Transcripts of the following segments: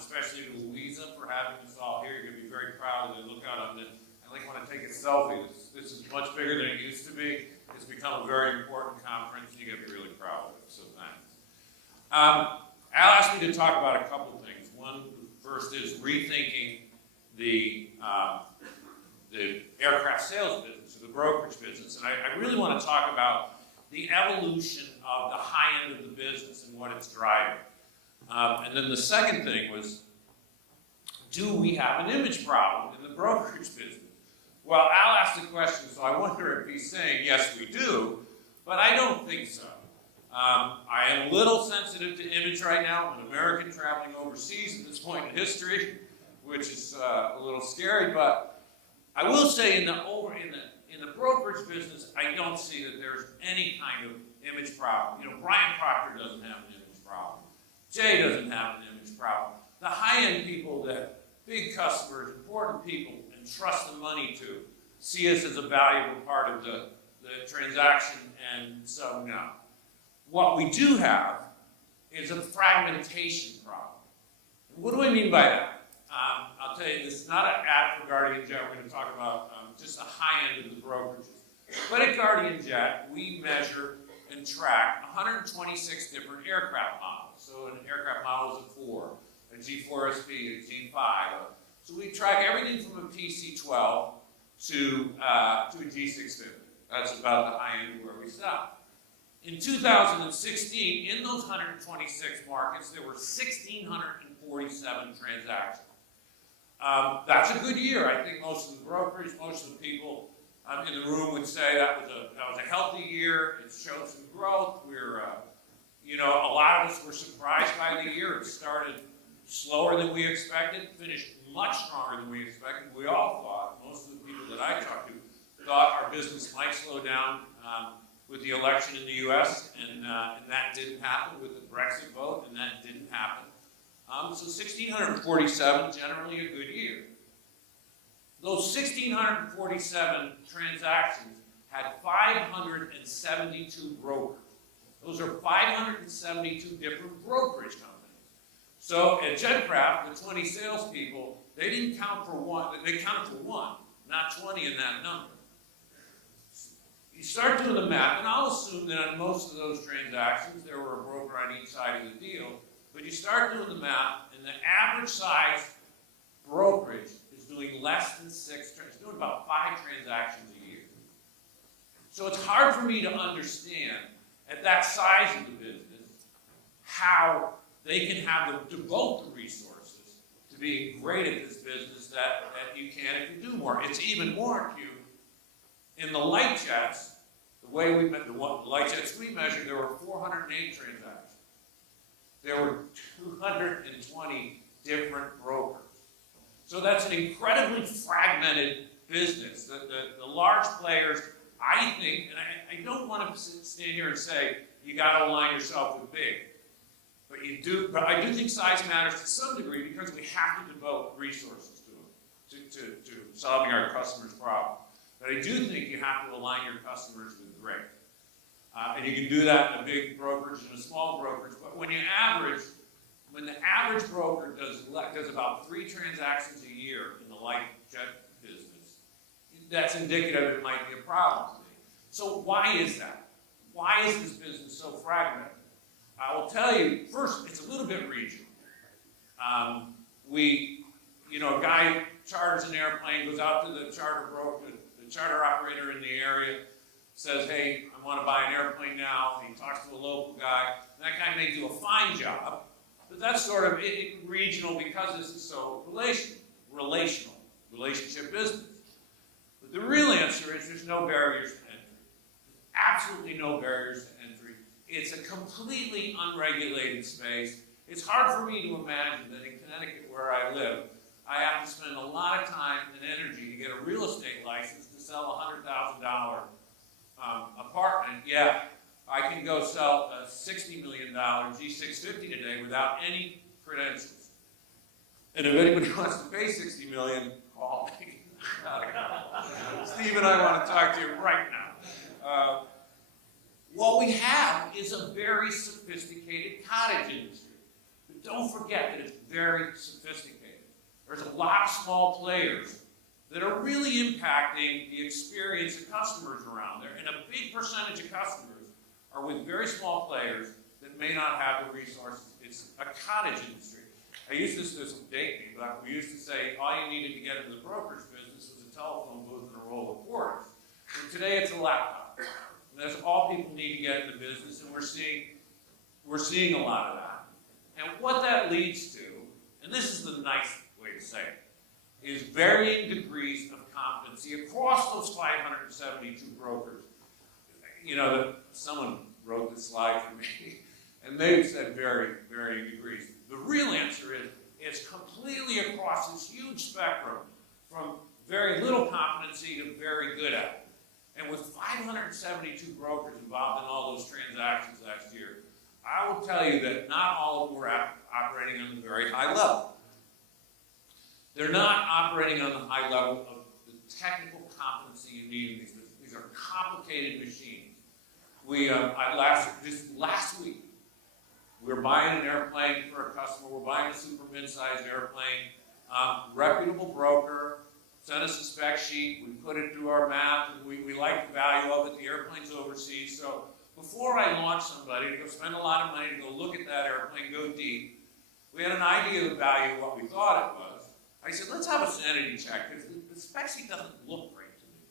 especially to Louisa for having us all here. You're going to be very proud of it. Look out on this. I like when I take a selfie. This is much bigger than it used to be. It's become a very important conference. You get really proud of it, so thanks. Al asked me to talk about a couple things. One, first is rethinking the aircraft sales business, or the brokerage business. And I really want to talk about the evolution of the high end of the business and what it's driving. And then the second thing was, do we have an image problem in the brokerage business? Well, Al asked the question, so I wonder if he's saying, yes, we do, but I don't think so. I am a little sensitive to image right now. I'm an American traveling overseas at this point in history, which is a little scary, but I will say in the brokerage business, I don't see that there's any kind of image problem. You know, Brian Proctor doesn't have an image problem. Jay doesn't have an image problem. The high-end people that big customers, important people, entrust the money to see us as a valuable part of the transaction, and so no. What we do have is a fragmentation problem. What do I mean by that? I'll tell you, this is not an ad for Guardian Jet. We're going to talk about just the high end of the brokerages. But at Guardian Jet, we measure and track 126 different aircraft models. So an aircraft model is a 4, a G4SP, a G5. So we track everything from a PC-12 to a G650. That's about the high end of where we stop. In 2016, in those 126 markets, there were 1,647 transactions. That's a good year. I think most of the brokerage, most of the people in the room would say that was a healthy year. It showed some growth. A lot of us were surprised by the year. It started slower than we expected, finished much stronger than we expected. We all thought, most of the people that I talked to, thought our business might slow down with the election in the U.S., and that didn't happen with the Brexit vote, and that didn't happen. So 1,647, generally a good year. Those 1,647 transactions had 572 brokers. Those are 572 different brokerage companies. So at JetCraft, the 20 salespeople, they didn't count for one. They counted for one, not 20 in that number. You start doing the math, and I'll assume that on most of those transactions, there were a broker on each side of the deal, but you start doing the math, and the average size brokerage is doing less than 6, it's doing about 5 transactions a year. So it's hard for me to understand, at that size of the business, how they can devote the resources to being great at this business that you can if you do more. It's even more acute in the light jets. The way we met the light jets we measured, there were 408 transactions. There were 220 different brokers. So that's an incredibly fragmented business. The large players, I think, and I don't want to stand here and say you got to align yourself with big, but you do. But I do think size matters to some degree because we have to devote resources to them, to solving our customers' problems. But I do think you have to align your customers with great. And you can do that in a big brokerage and a small brokerage. But when the average broker does about 3 transactions a year in the light jet business, that's indicative it might be a problem to me. So why is that? Why is this business so fragmented? I will tell you, first, it's a little bit regional. A guy charters an airplane, goes out to the charter broker, the charter operator in the area, says, hey, I want to buy an airplane now. And he talks to a local guy. And that guy may do a fine job, but that's sort of regional because this is so relationship business. But the real answer is there's no barriers to entry. Absolutely no barriers to entry. It's a completely unregulated space. It's hard for me to imagine that in Connecticut, where I live, I have to spend a lot of time and energy to get a real estate license to sell a $100,000 apartment. Yeah, I can go sell a $60 million G650 today without any credentials. And if anybody wants to pay $60 million, call me. Steve and I want to talk to you right now. What we have is a very sophisticated cottage industry. But don't don't forget that it's very sophisticated. There's a lot of small players that are really impacting the experience of customers around there, and a big percentage of customers are with very small players that may not have the resources. It's a cottage industry. I used this date me, but we used to say all you needed to get into the brokerage business was a telephone booth and a roll of quarters. And today it's a laptop. And that's all people need to get into business, and we're seeing a lot of that. And what that leads to, and this is the nice way to say it, is varying degrees of competency across those 572 brokers. You know, someone wrote this slide for me, and they've said varying degrees. The real answer is it's completely across this huge spectrum from very little competency to very good at it. And with 572 brokers involved in all those transactions last year, I will tell you that not all of them were operating on the very high level. They're not operating on the high level of the technical competency you need in these businesses. These are complicated machines. Last week, we were buying an airplane for a customer. We're buying a super mid-sized airplane. Reputable broker sent us a spec sheet. We put it through our math, and we like the value of it. The airplane's overseas. So before I launch somebody to go spend a lot of money to go look at that airplane, go deep, we had an idea of the value of what we thought it was. I said, let's have a sanity check, because the spec sheet doesn't look great to me.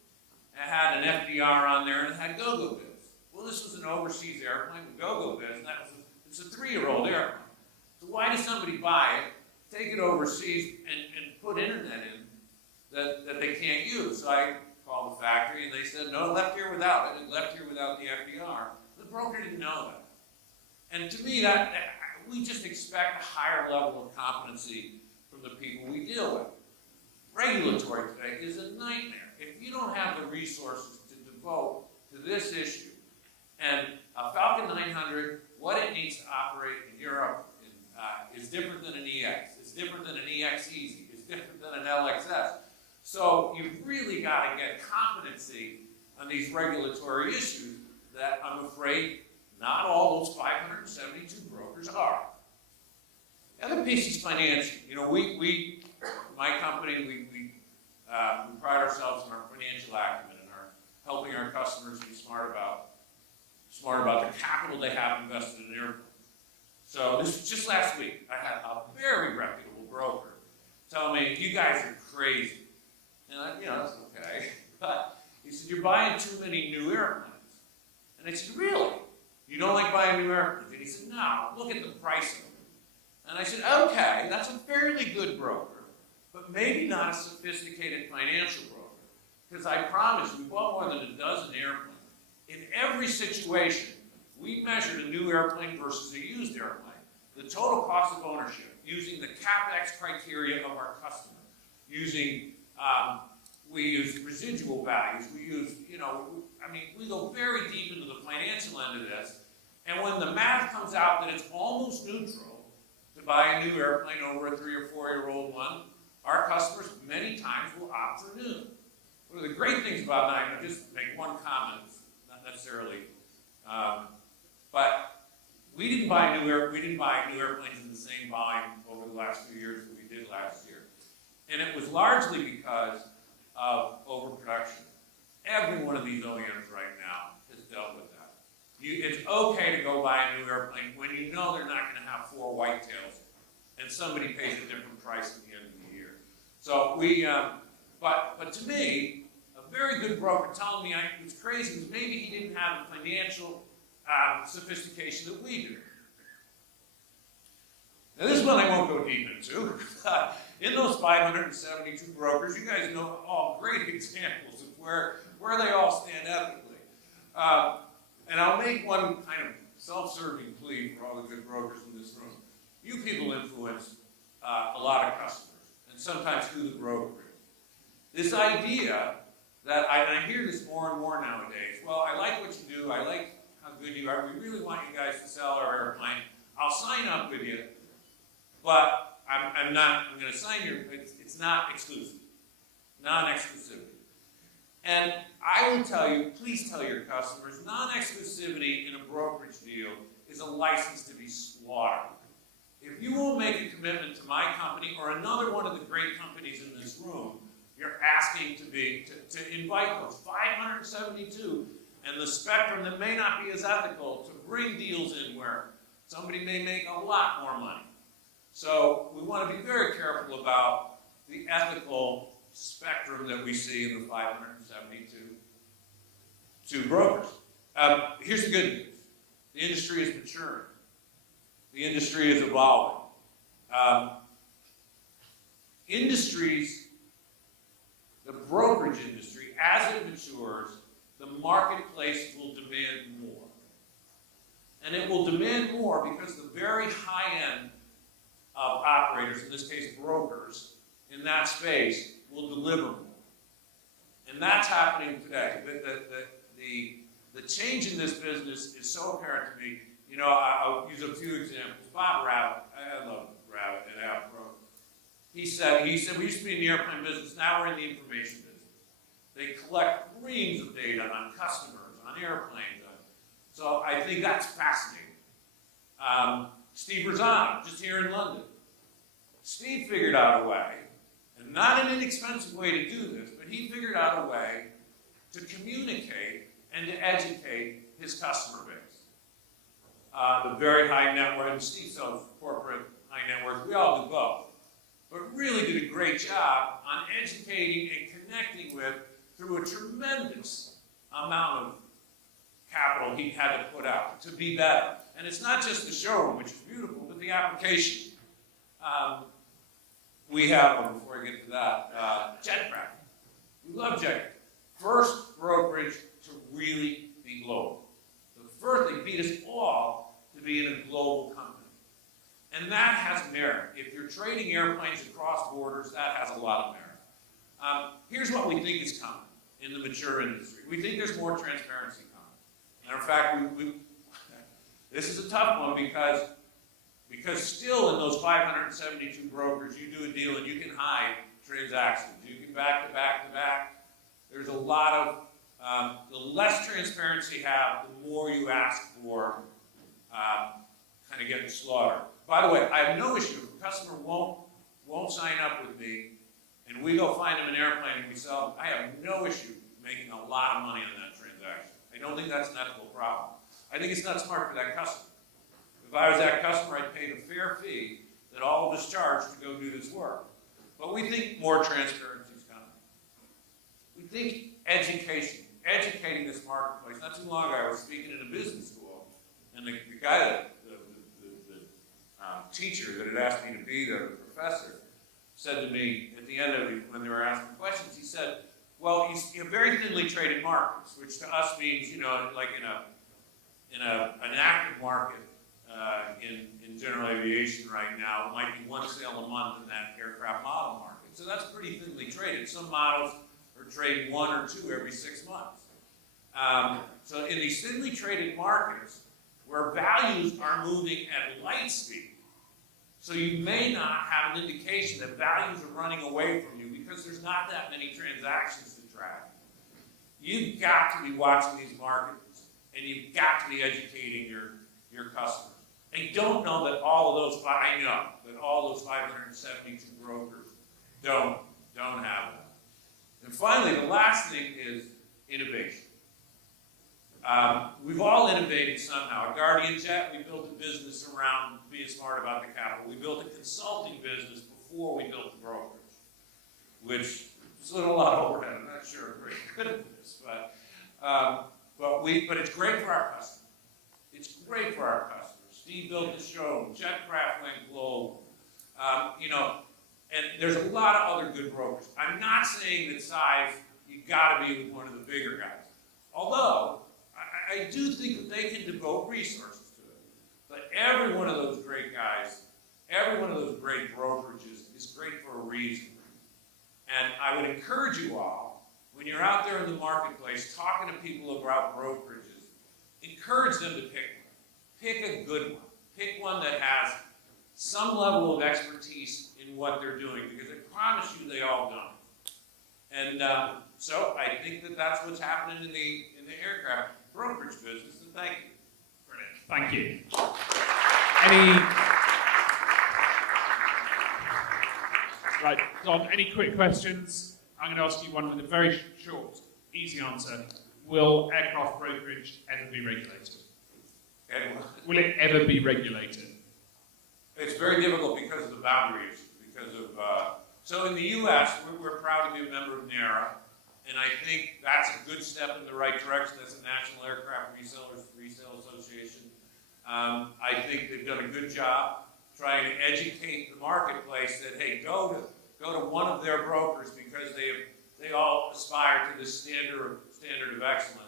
It had an FDR on there, and it had go-go bids. Well, this was an overseas airplane with go-go bids, and it's a 3-year-old airplane. So why does somebody buy it, take it overseas, and put internet in that they can't use? So I called the factory, and they said, no, it left here without it. It left here without the FDR. The broker didn't know that. And to me, that we just expect a higher level of competency from the people we deal with. Regulatory today is a nightmare. If you don't have the resources to devote to this issue, and a Falcon 900, what it needs to operate in Europe is different than an EX. It's different than an EX Easy. It's different than an LXS. So you've really got to get competency on these regulatory issues that I'm afraid not all those 572 brokers are. The other piece is financial. You know, my company, we pride ourselves on our financial acumen and helping our customers be smart about the capital they have invested in airplanes. So this was just last week. I had a very reputable broker tell me, you guys are crazy. And that's okay. But he said, you're buying too many new airplanes. And I said, really? You don't like buying new airplanes? And he said, no, look at the price of them. And I said, okay, that's a fairly good broker, but maybe not a sophisticated financial broker. Because I promise you, we bought more than a dozen airplanes. In every situation, we measured a new airplane versus a used airplane. The total cost of ownership, using the CapEx criteria of our customer, we use residual values, we go very deep into the financial end of this, and when the math comes out that it's almost neutral to buy a new airplane over a 3 or 4-year-old one, our customers many times will opt for new. One of the great things about I'll just make one comment, not necessarily, but we didn't buy new airplanes in the same volume over the last few years that we did last year. And it was largely because of overproduction. Every one of these OEMs right now has dealt with that. It's okay to go buy a new airplane when you know they're not going to have 4 whitetails and somebody pays a different price at the end of the year. So but to me, a very good broker telling me it was crazy was maybe he didn't have the financial sophistication that we do. Now this one I won't go deep into. In those 572 brokers, you guys know all great examples of where they all stand ethically. And I'll make one kind of self-serving plea for all the good brokers in this room. You people influence a lot of customers, and sometimes who the broker is. This idea that, I hear this more and more nowadays, well, I like what you do, I like how good you are, we really want you guys to sell our airplane, I'll sign up with you, but I'm going to sign it's not exclusive, non-exclusivity. And I will tell you, please tell your customers, non-exclusivity in a brokerage deal is a license to be slaughtered. If you won't make invite those 572 and the spectrum that may not be as ethical to bring deals in where somebody may make a lot more money. So we want to be very careful about the ethical spectrum that we see in the 572 brokers. Here's the good news. The industry is maturing. The industry is evolving. The brokerage industry, as it matures, the marketplace will demand more. And it will demand more because the very high end of operators, in this case brokers, in that space will deliver more. And that's happening today. The change in this business is so apparent to me. You know, I'll use a few examples. Bob Rabbit, I love Rabbit at Afro. He said, we used to be in the airplane business, now we're in the information business. They collect reams of data on customers, on airplanes. So I think that's fascinating. Steve Rosano, just here in London. Steve figured out a way, and not an inexpensive way to do this, but he figured out a way to communicate and to educate his customer base. The very high net worth, and Steve sells corporate high net worth, we all do both. But really did a great job on educating and connecting with through a tremendous amount of capital he had to put out to be better. And it's not just the showroom, which is beautiful, but the application. We have, before I get to that, Jetcraft. We love Jetcraft. First brokerage to really be global. The first, they beat us all to be in a global company. And that has merit. If you're trading airplanes across borders, that has a lot of merit. Here's what we think is coming in the mature industry. We think there's more transparency coming. Matter of fact, this is a tough one because still in those 572 brokers, you do a deal and you can hide transactions. You can back to back to back. There's a lot of, the less transparency you have, the more you ask for kind of getting slaughtered. By the way, I have no issue. If a customer won't sign up with me and we go find them an airplane and we sell them, I have no issue making a lot of money on that transaction. I don't think that's an ethical problem. I think it's not smart for that customer. If I was that customer, I'd pay the fair fee that all of us charge to go do this work. But we think more transparency is coming. We think educating this marketplace. Not too long ago, I was speaking in a business school, and the guy, the teacher that had asked me to be the professor, said to me at the end of it, when they were asking questions, he said, well, you have very thinly traded markets, which to us means, you know, like in an active market, in general aviation right now, it might be one sale a month in that aircraft model market. So that's pretty thinly traded. Some models are trading one or two every 6 months. So in these thinly traded markets, where values are moving at light speed, so you may not have an indication that values are running away from you because there's not that many transactions to track. You've got to be watching these markets, and you've got to be educating your customers. I don't know that all of those, I know that all those 572 brokers don't have that. And finally, the last thing is innovation. We've all innovated somehow. At Guardian Jet, we built a business around being smart about the capital. We built a consulting business before we built the brokerage, which is a lot overhead. I'm not sure we're very good at this, but it's great for our customers. It's great for our customers. Steve built the show. Jetcraft went global. And there's a lot of other good brokers. I'm not saying that size, you got to be one of the bigger guys. Although, I do think that they can devote resources to it. But every one of those great guys, every one of those great brokerages is great for a reason. And I would encourage you all, when you're out there in the marketplace talking to people about brokerages, encourage them to pick one. Pick a good one. Pick one that has some level of expertise in what they're doing, because I promise you they all don't. And so I think that that's what's happening in the aircraft brokerage business, and thank you. Brilliant. Thank you. Right, Don, any quick questions? I'm going to ask you one with a very short Easy answer. Will aircraft brokerage ever be regulated? And Will it ever be regulated? it's very difficult because of the boundaries, so in the U.S., we're proud to be a member of NARA, and I think that's a good step in the right direction. That's the National Aircraft Resale Association. I think they've done a good job trying to educate the marketplace that, hey, go to one of their brokers because they all aspire to this standard of excellence.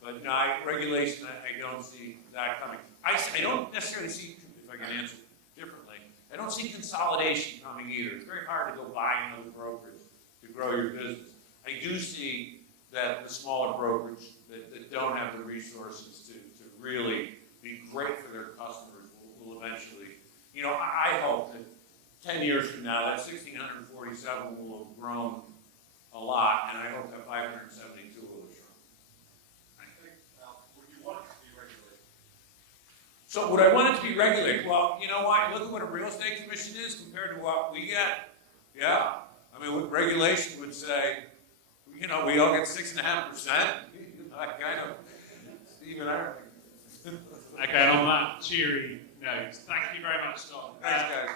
But no, regulation, I don't see that coming. I don't necessarily see, if I can answer differently, I don't see consolidation coming either. It's very hard to go buy another brokerage to grow your business. I do see that the smaller brokerage that don't have the resources to really be great for their customers will eventually, I hope that 10 years from now, that 1,647 will have grown a lot, and I hope that 572 will have shrunk. Would you want it to be regulated? So would I want it to be regulated? Well, you know what? Look at what a real estate commission is compared to what we get. Yeah. I mean, what regulation would say, we all get 6.5%. Kind of, even our. Okay, on that cheery note, thank you very much, Tom. Thanks, guys.